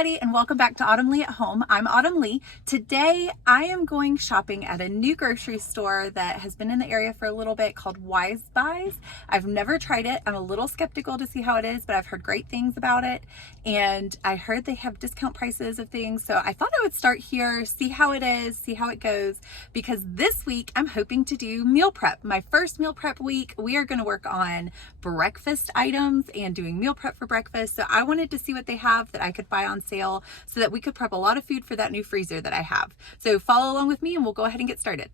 everybody, and welcome back to Autumn Leigh at Home. I'm Autumn Leigh. Today I am going shopping at a new grocery store that has been in the area for a little bit called Wise Buys. I've never tried it. I'm a little skeptical to see how it is, but I've heard great things about it, and I heard they have discount prices of things, so I thought I would start here, see how it is, see how it goes, because this week I'm hoping to do meal prep. My first meal prep week, we are going to work on breakfast items and doing meal prep for breakfast, so I wanted to see what they have that I could buy on sale so that we could prep a lot of food for that new freezer that I have. So follow along with me and we'll go ahead and get started.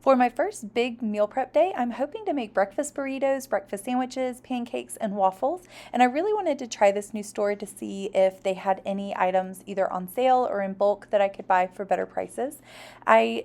For my first big meal prep day, I'm hoping to make breakfast burritos, breakfast sandwiches, pancakes, and waffles. And I really wanted to try this new store to see if they had any items either on sale or in bulk that I could buy for better prices. I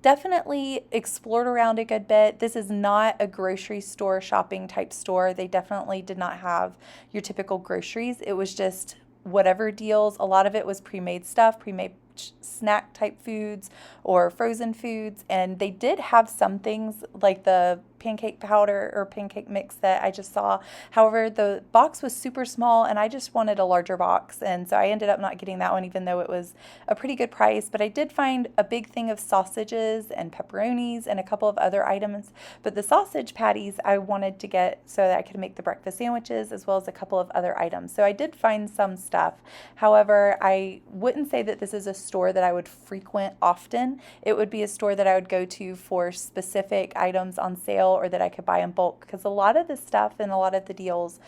definitely explored around a good bit. This is not a grocery store shopping type store. They definitely did not have your typical groceries. It was just whatever deals. A lot of it was pre-made stuff, pre-made snack type foods or frozen foods, and they did have some things like the pancake powder or pancake mix that I just saw. However, the box was super small and I just wanted a larger box, and so I ended up not getting that one even though it was a pretty good price. But I did find a big thing of sausages and pepperonis and a couple of other items, but the sausage patties I wanted to get so that I could make the breakfast sandwiches as well as a couple of other items. So I did find some stuff. However, I wouldn't say that this is a store that I would frequent often. It would be a store that I would go to for specific items on sale or that I could buy in bulk, because a lot of the stuff and a lot of the deals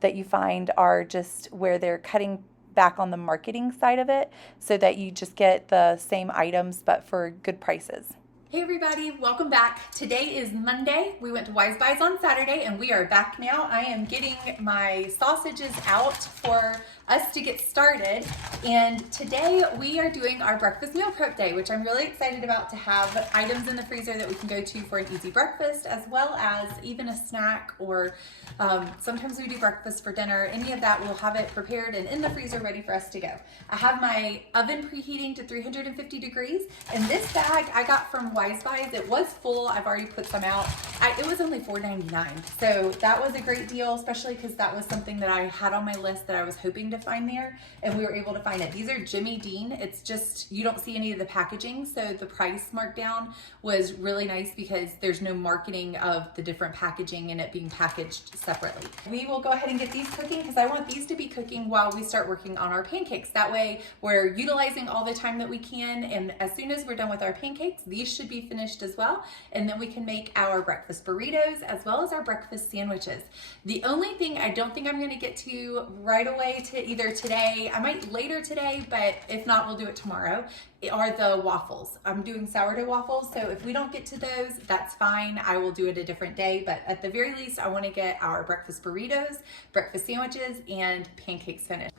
that you find are just where they're cutting back on the marketing side of it so that you just get the same items but for good prices. Hey everybody, welcome back. Today is Monday. We went to Wise Buys on Saturday and we are back now. I am getting my sausages out for us to get started, and today we are doing our breakfast meal prep day, which I'm really excited about, to have items in the freezer that we can go to for an easy breakfast as well as even a snack, or sometimes we do breakfast for dinner. Any of that, we'll have it prepared and in the freezer ready for us to go. I have my oven preheating to 350 degrees, and this bag I got from Wise Buys. It was full. I've already put some out. It was only $4.99, so that was a great deal, especially because that was something that I had on my list that I was hoping to find there, and we were able to find it. These are Jimmy Dean. It's just, you don't see any of the packaging, so the price markdown was really nice because there's no marketing of the different packaging and it being packaged separately. We will go ahead and get these cooking because I want these to be cooking while we start working on our pancakes. That way we're utilizing all the time that we can, and as soon as we're done with our pancakes, these should be finished as well, and then we can make our breakfast burritos as well as our breakfast sandwiches. The only thing I don't think I'm going to get to right away, to either today, I might later today, but if not, we'll do it tomorrow, are the waffles. I'm doing sourdough waffles, so if we don't get to those, that's fine. I will do it a different day, but at the very least, I want to get our breakfast burritos, breakfast sandwiches, and pancakes finished.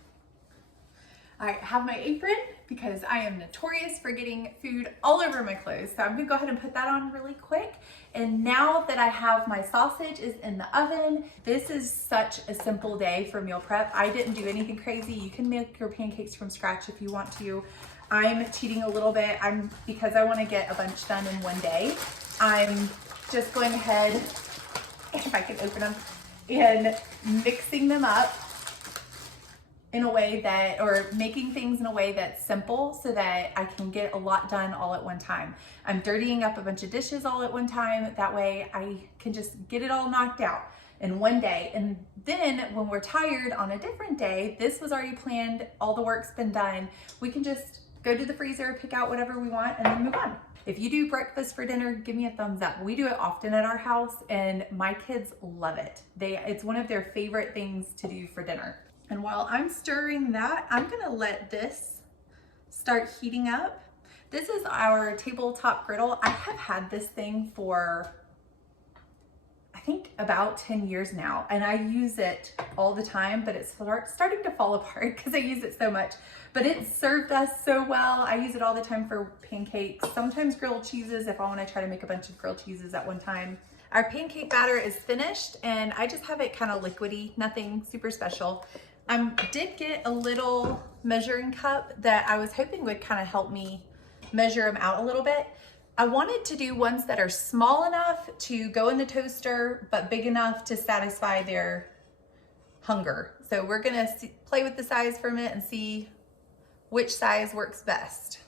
I have my apron because I am notorious for getting food all over my clothes. So I'm gonna go ahead and put that on really quick. And now that I have my sausage is in the oven, this is such a simple day for meal prep. I didn't do anything crazy. You can make your pancakes from scratch if you want to. I'm cheating a little bit. Because I wanna get a bunch done in one day, I'm just going ahead, if I can open them, and mixing them up in a way that, or making things in a way that's simple so that I can get a lot done all at one time. I'm dirtying up a bunch of dishes all at one time. That way I can just get it all knocked out in one day. And then when we're tired on a different day, this was already planned, all the work's been done, we can just go to the freezer, pick out whatever we want, and then move on. If you do breakfast for dinner, give me a thumbs up. We do it often at our house and my kids love it. It's one of their favorite things to do for dinner. And while I'm stirring that, I'm gonna let this start heating up. This is our tabletop griddle. I have had this thing for, I think, about 10 years now, and I use it all the time, but it's starting to fall apart because I use it so much. But it served us so well. I use it all the time for pancakes, sometimes grilled cheeses if I wanna try to make a bunch of grilled cheeses at one time. Our pancake batter is finished, and I just have it kind of liquidy, nothing super special. I did get a little measuring cup that I was hoping would kind of help me measure them out a little bit. I wanted to do ones that are small enough to go in the toaster, but big enough to satisfy their hunger. So we're gonna play with the size for a minute and see which size works best.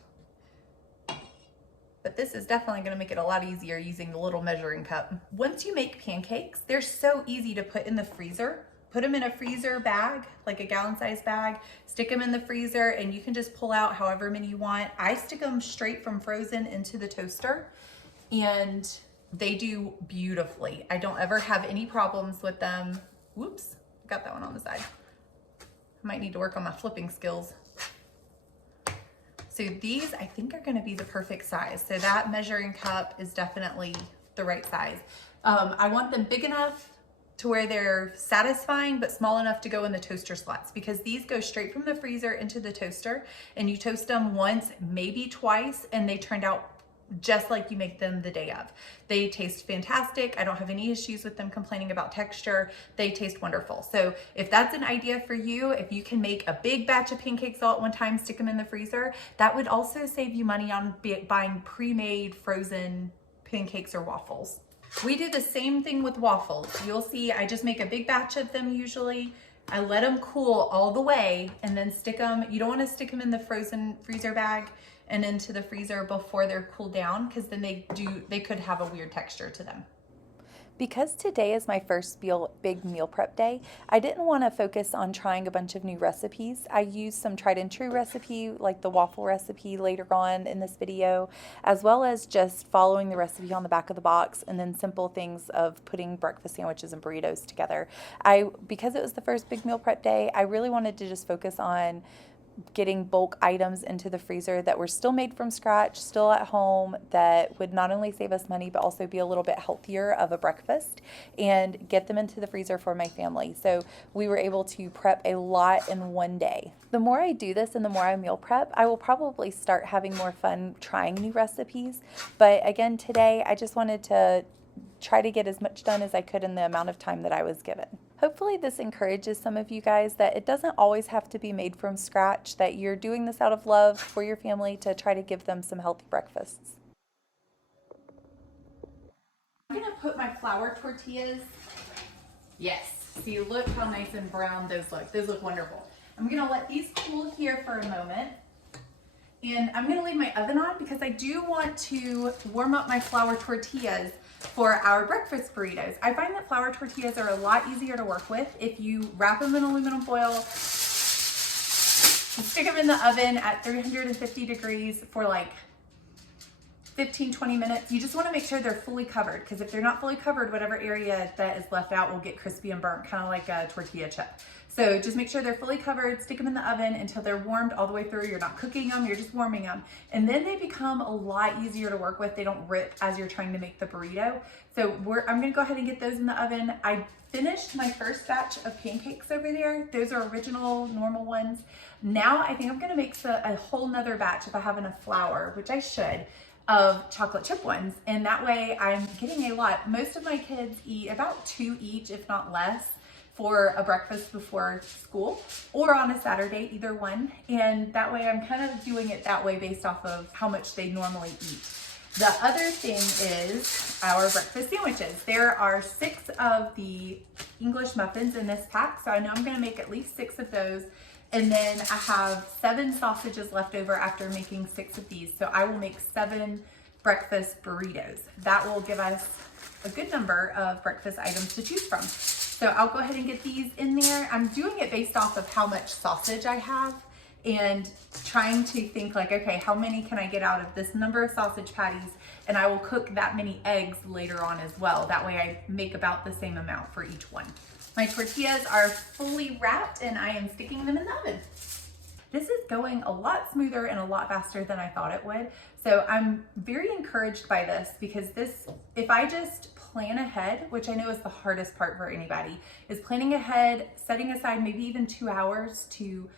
But this is definitely gonna make it a lot easier using the little measuring cup. Once you make pancakes, they're so easy to put in the freezer. Put them in a freezer bag, like a gallon-sized bag, stick them in the freezer, and you can just pull out however many you want. I stick them straight from frozen into the toaster, and they do beautifully. I don't ever have any problems with them. Whoops, got that one on the side. I might need to work on my flipping skills. So these, I think, are gonna be the perfect size. So that measuring cup is definitely the right size. I want them big enough to where they're satisfying, but small enough to go in the toaster slots, because these go straight from the freezer into the toaster, and you toast them once, maybe twice, and they turned out just like you make them the day of. They taste fantastic. I don't have any issues with them complaining about texture. They taste wonderful. So if that's an idea for you, if you can make a big batch of pancakes all at one time, stick them in the freezer, that would also save you money on buying pre-made frozen pancakes or waffles. We do the same thing with waffles. You'll see I just make a big batch of them usually. I let them cool all the way and then stick them. You don't want to stick them in the frozen freezer bag and into the freezer before they're cooled down, because then they could have a weird texture to them. Because today is my first big meal prep day, I didn't want to focus on trying a bunch of new recipes. I used some tried and true recipe, like the waffle recipe later on in this video, as well as just following the recipe on the back of the box, and then simple things of putting breakfast sandwiches and burritos together. Because it was the first big meal prep day, I really wanted to just focus on getting bulk items into the freezer that were still made from scratch, still at home, that would not only save us money but also be a little bit healthier of a breakfast, and get them into the freezer for my family. So we were able to prep a lot in one day. The more I do this and the more I meal prep, I will probably start having more fun trying new recipes. But again, today I just wanted to try to get as much done as I could in the amount of time that I was given. Hopefully this encourages some of you guys that it doesn't always have to be made from scratch, that you're doing this out of love for your family to try to give them some healthy breakfasts. I'm gonna put my flour tortillas. Yes, see, look how nice and brown those look. Those look wonderful. I'm gonna let these cool here for a moment. And I'm gonna leave my oven on because I do want to warm up my flour tortillas for our breakfast burritos. I find that flour tortillas are a lot easier to work with if you wrap them in aluminum foil, stick them in the oven at 350 degrees for like 15-20 minutes. You just want to make sure they're fully covered, because if they're not fully covered, whatever area that is left out will get crispy and burnt, kind of like a tortilla chip. So just make sure they're fully covered, stick them in the oven until they're warmed all the way through. You're not cooking them, you're just warming them. And then they become a lot easier to work with. They don't rip as you're trying to make the burrito. So I'm gonna go ahead and get those in the oven. I finished my first batch of pancakes over there. Those are original, normal ones. Now I think I'm gonna make a whole nother batch, if I have enough flour, which I should, of chocolate chip ones. And that way I'm getting a lot. Most of my kids eat about 2 each, if not less, for a breakfast before school or on a Saturday, either one. And that way I'm kind of doing it that way based off of how much they normally eat. The other thing is our breakfast sandwiches. There are 6 of the English muffins in this pack, so I know I'm gonna make at least 6 of those. And then I have 7 sausages left over after making 6 of these. So I will make 7 breakfast burritos. That will give us a good number of breakfast items to choose from. So I'll go ahead and get these in there. I'm doing it based off of how much sausage I have and trying to think like, okay, how many can I get out of this number of sausage patties? And I will cook that many eggs later on as well. That way I make about the same amount for each one. My tortillas are fully wrapped and I am sticking them in the oven. This is going a lot smoother and a lot faster than I thought it would. So I'm very encouraged by this, because if I just plan ahead, which I know is the hardest part for anybody, is planning ahead, setting aside maybe even 2 hours to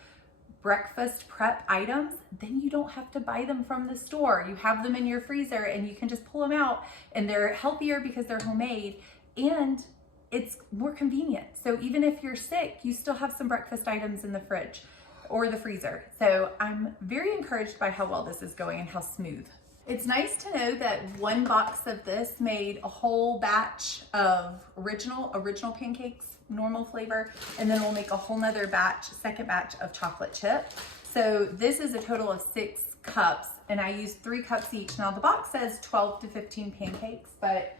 breakfast prep items, then you don't have to buy them from the store. You have them in your freezer and you can just pull them out, and they're healthier because they're homemade, and it's more convenient. So even if you're sick, you still have some breakfast items in the fridge or the freezer. So I'm very encouraged by how well this is going and how smooth. It's nice to know that 1 box of this made a whole batch of original pancakes, normal flavor, and then we'll make a whole nother batch, second batch of chocolate chip. So this is a total of 6 cups, and I used 3 cups each. Now the box says 12 to 15 pancakes, but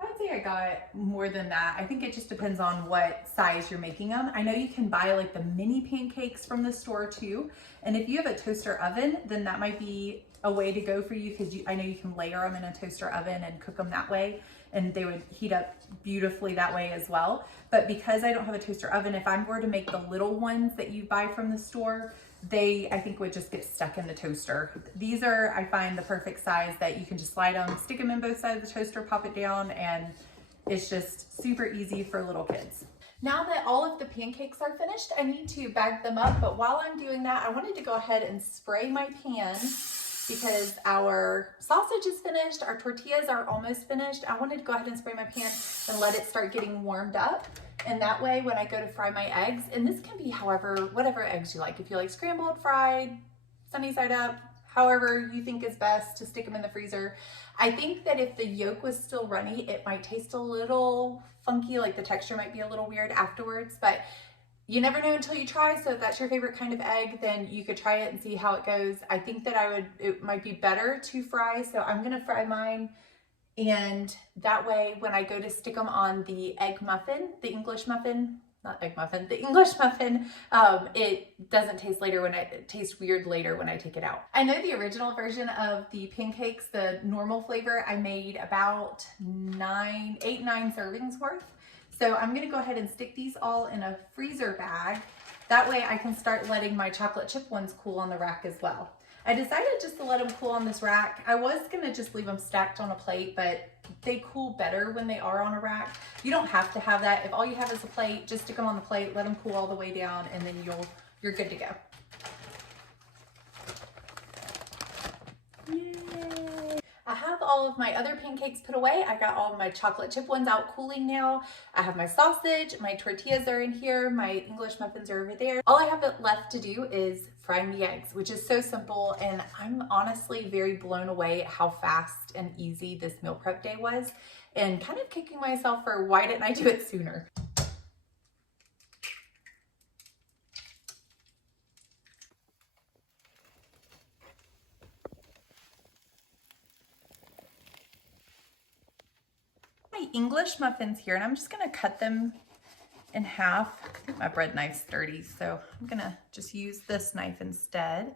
I'd say I got more than that. I think it just depends on what size you're making them. I know you can buy like the mini pancakes from the store too. And if you have a toaster oven, then that might be a way to go for you, because I know you can layer them in a toaster oven and cook them that way, and they would heat up beautifully that way as well. But because I don't have a toaster oven, if I'm going to make the little ones that you buy from the store, they, I think, would just get stuck in the toaster. These are, I find, the perfect size that you can just slide them, stick them in both sides of the toaster, pop it down, and it's just super easy for little kids. Now that all of the pancakes are finished, I need to bag them up, but while I'm doing that, I wanted to go ahead and spray my pan because our sausage is finished, our tortillas are almost finished. I wanted to go ahead and spray my pan and let it start getting warmed up. And that way, when I go to fry my eggs, and this can be however, whatever eggs you like. If you like scrambled, fried, sunny side up, however you think is best to stick them in the freezer. I think that if the yolk was still runny, it might taste a little funky, like the texture might be a little weird afterwards, but you never know until you try. So if that's your favorite kind of egg, then you could try it and see how it goes. I think that it might be better to fry, so I'm gonna fry mine. And that way, when I go to stick them on the egg muffin, the English muffin, not egg muffin, the English muffin, it doesn't taste taste weird later when I take it out. I know the original version of the pancakes, the normal flavor, I made about 8, 9 servings worth. So I'm gonna go ahead and stick these all in a freezer bag. That way I can start letting my chocolate chip ones cool on the rack as well. I decided just to let them cool on this rack. I was gonna just leave them stacked on a plate, but they cool better when they are on a rack. You don't have to have that. If all you have is a plate, just stick them on the plate, let them cool all the way down, and then you're good to go. Yay! I have all of my other pancakes put away. I got all of my chocolate chip ones out cooling now. I have my sausage, my tortillas are in here, my English muffins are over there. All I have left to do is frying the eggs, which is so simple, and I'm honestly very blown away at how fast and easy this meal prep day was, and kind of kicking myself for why didn't I do it sooner. My English muffins here, and I'm just gonna cut them in half. I think my bread knife's dirty, so I'm gonna just use this knife instead.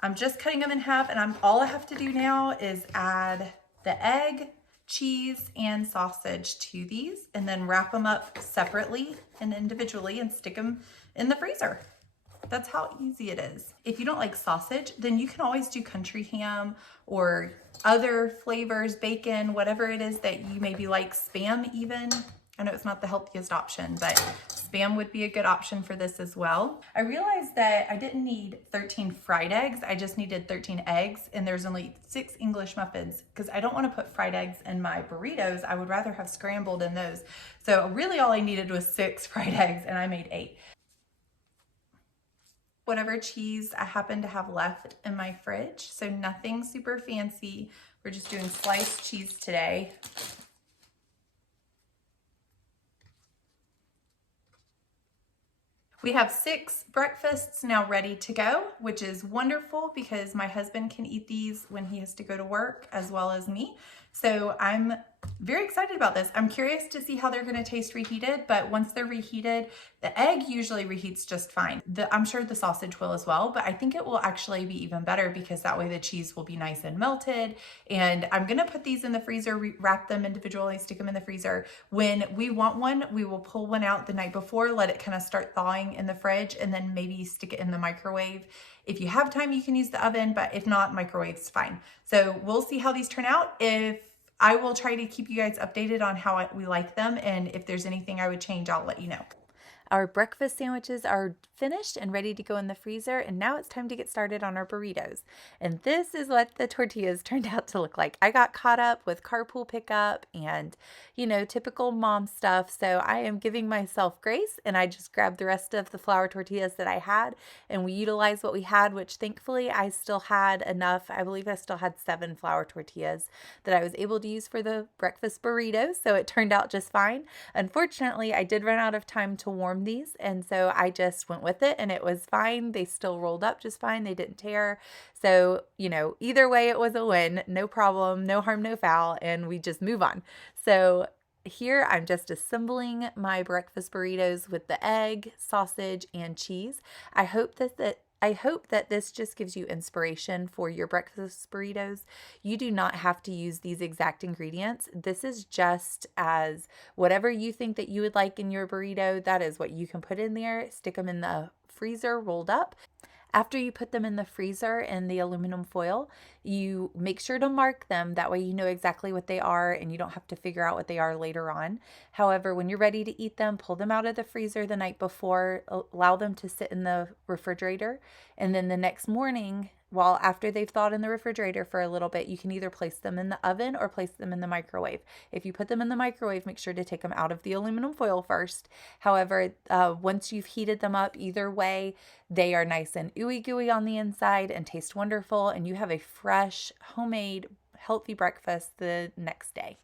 I'm just cutting them in half, and all I have to do now is add the egg, cheese, and sausage to these, and then wrap them up separately and individually and stick them in the freezer. That's how easy it is. If you don't like sausage, then you can always do country ham or other flavors, bacon, whatever it is that you maybe like, Spam even. I know it's not the healthiest option, but Spam would be a good option for this as well. I realized that I didn't need 13 fried eggs. I just needed 13 eggs, and there's only 6 English muffins because I don't want to put fried eggs in my burritos. I would rather have scrambled in those. So really all I needed was 6 fried eggs, and I made 8. Whatever cheese I happen to have left in my fridge, so nothing super fancy. We're just doing sliced cheese today. We have 6 breakfasts now ready to go, which is wonderful because my husband can eat these when he has to go to work as well as me. So I'm very excited about this. I'm curious to see how they're going to taste reheated, but once they're reheated, the egg usually reheats just fine. I'm sure the sausage will as well, but I think it will actually be even better because that way the cheese will be nice and melted. And I'm going to put these in the freezer, wrap them individually, stick them in the freezer. When we want one, we will pull one out the night before, let it kind of start thawing in the fridge, and then maybe stick it in the microwave. If you have time, you can use the oven, but if not, microwave's fine. So we'll see how these turn out. I will try to keep you guys updated on how we like them, and if there's anything I would change, I'll let you know. Our breakfast sandwiches are finished and ready to go in the freezer, and now it's time to get started on our burritos. And this is what the tortillas turned out to look like. I got caught up with carpool pickup and, typical mom stuff, so I am giving myself grace, and I just grabbed the rest of the flour tortillas that I had, and we utilized what we had, which thankfully I still had enough. I believe I still had 7 flour tortillas that I was able to use for the breakfast burritos, so it turned out just fine. Unfortunately, I did run out of time to warm found these, and so I just went with it and it was fine. They still rolled up just fine. They didn't tear. So, either way it was a win. No problem, no harm, no foul, and we just move on. So here I'm just assembling my breakfast burritos with the egg, sausage, and cheese. I hope that this just gives you inspiration for your breakfast burritos. You do not have to use these exact ingredients. This is just as whatever you think that you would like in your burrito, that is what you can put in there. Stick them in the freezer rolled up. After you put them in the freezer in the aluminum foil, you make sure to mark them. That way you know exactly what they are and you don't have to figure out what they are later on. However, when you're ready to eat them, pull them out of the freezer the night before, allow them to sit in the refrigerator, and then the next morning, well, after they've thawed in the refrigerator for a little bit, you can either place them in the oven or place them in the microwave. If you put them in the microwave, make sure to take them out of the aluminum foil first. However, once you've heated them up, either way, they are nice and ooey gooey on the inside and taste wonderful, and you have a fresh, homemade, healthy breakfast the next day.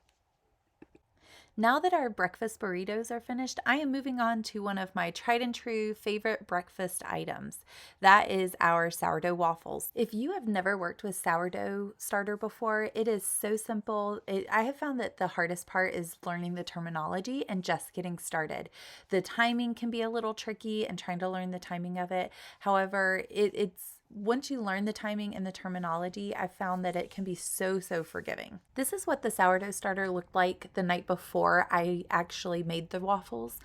Now that our breakfast burritos are finished, I am moving on to one of my tried and true favorite breakfast items. That is our sourdough waffles. If you have never worked with sourdough starter before, it is so simple. I have found that the hardest part is learning the terminology and just getting started. The timing can be a little tricky and trying to learn the timing of it. However, it's once you learn the timing and the terminology, I've found that it can be so forgiving. This is what the sourdough starter looked like the night before I actually made the waffles.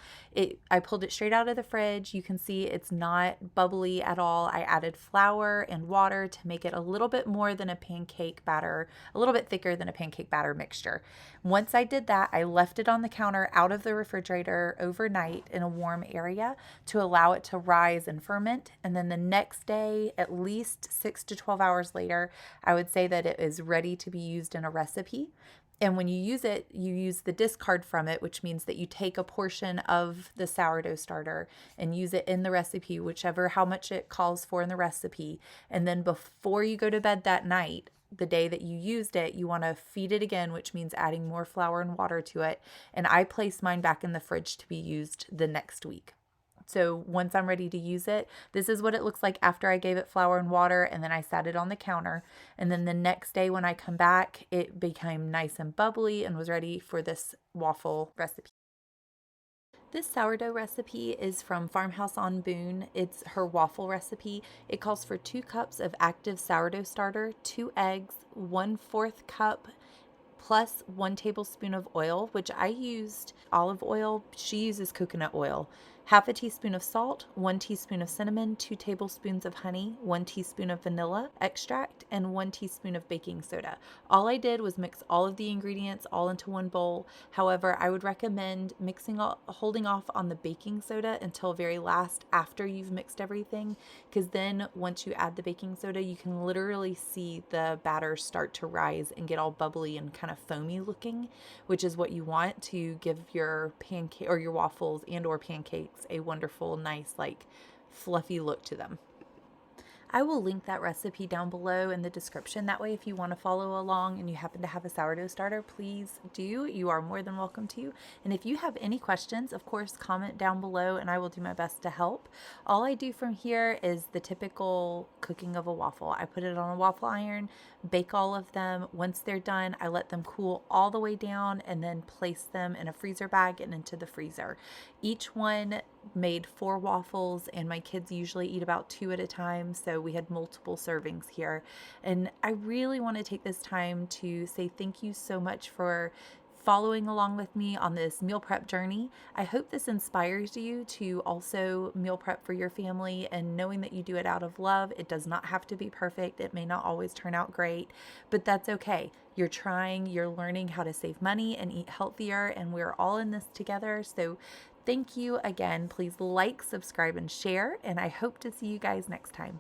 I pulled it straight out of the fridge. You can see it's not bubbly at all. I added flour and water to make it a little bit more than a pancake batter, a little bit thicker than a pancake batter mixture. Once I did that, I left it on the counter out of the refrigerator overnight in a warm area to allow it to rise and ferment. And then the next day, at least 6 to 12 hours later, I would say that it is ready to be used in a recipe. And when you use it, you use the discard from it, which means that you take a portion of the sourdough starter and use it in the recipe, how much it calls for in the recipe. And then before you go to bed that night, the day that you used it, you want to feed it again, which means adding more flour and water to it. And I place mine back in the fridge to be used the next week. So once I'm ready to use it, this is what it looks like after I gave it flour and water, and then I sat it on the counter. And then the next day when I come back, it became nice and bubbly and was ready for this waffle recipe. This sourdough recipe is from Farmhouse on Boone. It's her waffle recipe. It calls for 2 cups of active sourdough starter, 2 eggs, 1/4 cup plus 1 tablespoon of oil, which I used olive oil. She uses coconut oil. Half a teaspoon of salt, 1 teaspoon of cinnamon, 2 tablespoons of honey, 1 teaspoon of vanilla extract, and 1 teaspoon of baking soda. All I did was mix all of the ingredients all into one bowl. However, I would recommend holding off on the baking soda until very last after you've mixed everything, because then once you add the baking soda, you can literally see the batter start to rise and get all bubbly and kind of foamy looking, which is what you want to give your pancake or your waffles and or pancakes a wonderful, nice, fluffy look to them. I will link that recipe down below in the description. That way, if you want to follow along and you happen to have a sourdough starter, please do. You are more than welcome to. And if you have any questions, of course, comment down below and I will do my best to help. All I do from here is the typical cooking of a waffle. I put it on a waffle iron, bake all of them. Once they're done, I let them cool all the way down and then place them in a freezer bag and into the freezer. Each one made 4 waffles, and my kids usually eat about 2 at a time, so we had multiple servings here. And I really want to take this time to say thank you so much for following along with me on this meal prep journey. I hope this inspires you to also meal prep for your family, and knowing that you do it out of love. It does not have to be perfect. It may not always turn out great, but that's okay. You're trying, you're learning how to save money and eat healthier, and we're all in this together. So thank you again. Please like, subscribe, and share, and I hope to see you guys next time.